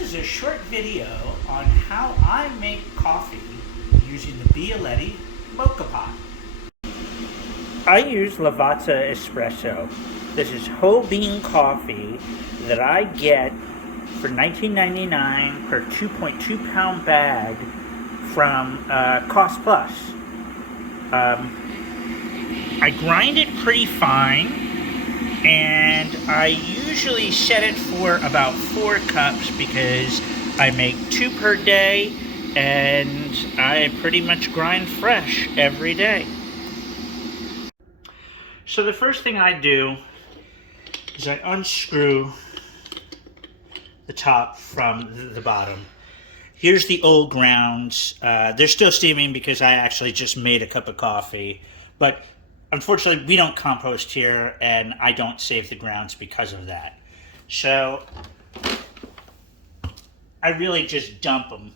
This is a short video on how I make coffee using the Bialetti Moka Pot. I use Lavazza Espresso. This is whole bean coffee that I get for $19.99 per 2.2 pound bag from Cost Plus. I grind it pretty fine, and I usually set it for about 4 cups because I make 2 per day and I pretty much grind fresh every day. So the first thing I do is I unscrew the top from the bottom. Here's the old grounds. They're still steaming because I actually just made a cup of coffee, but unfortunately, we don't compost here, and I don't save the grounds because of that. So I really just dump them.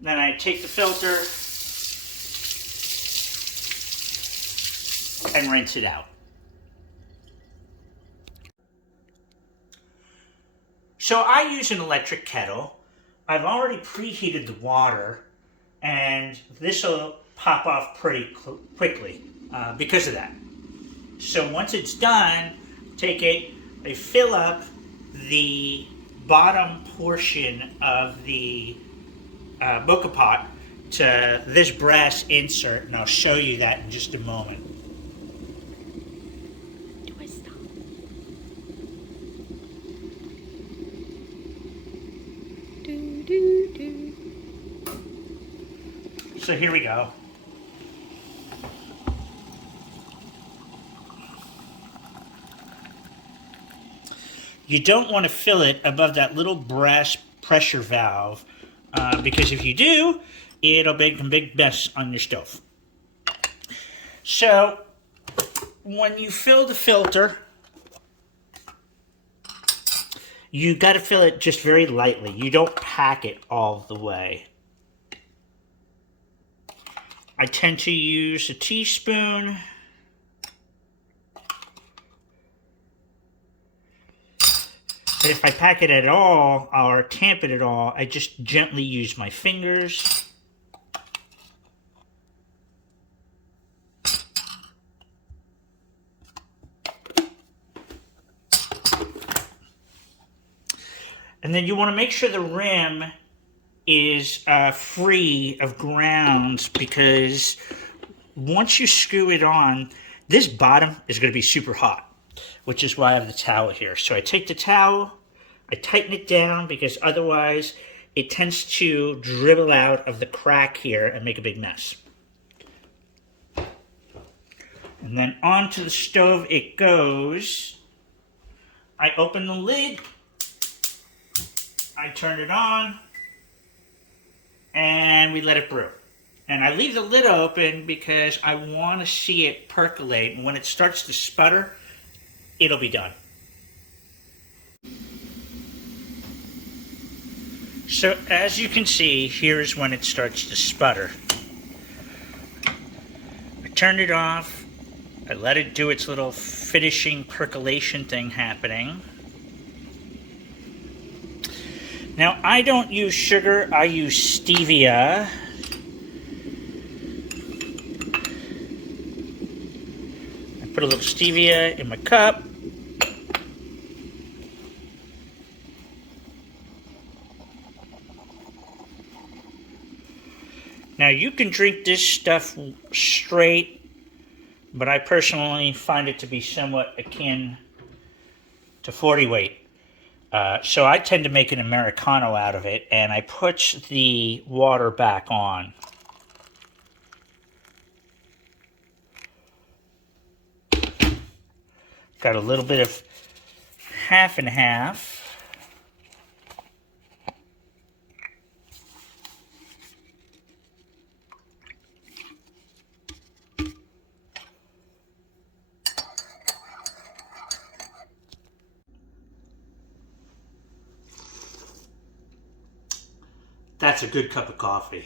Then I take the filter and rinse it out. So I use an electric kettle. I've already preheated the water, and this will pop off pretty quickly because of that. So once it's done, I fill up the bottom portion of the Moka Pot to this brass insert, and I'll show you that in just a moment. Do I stop? Do, do, do. So here we go. You don't want to fill it above that little brass pressure valve because if you do, it'll make a big mess on your stove. So when you fill the filter, you got to fill it just very lightly. You don't pack it all the way. I tend to use a teaspoon. But if I pack it at all or tamp it at all, I just gently use my fingers. And then you want to make sure the rim is free of grounds, because once you screw it on, this bottom is going to be super hot, which is why I have the towel here. So I take the towel, I tighten it down, because otherwise it tends to dribble out of the crack here and make a big mess. And then onto the stove it goes. I open the lid, I turn it on, and we let it brew. And I leave the lid open because I want to see it percolate, and when it starts to sputter, it'll be done. So as you can see, here's when it starts to sputter. I turned it off, I let it do its little finishing percolation thing happening. Now, I don't use sugar, I use stevia. I put a little stevia in my cup. Now, you can drink this stuff straight, but I personally find it to be somewhat akin to 40 weight. So I tend to make an Americano out of it, and I put the water back on. Got a little bit of half and half. That's a good cup of coffee.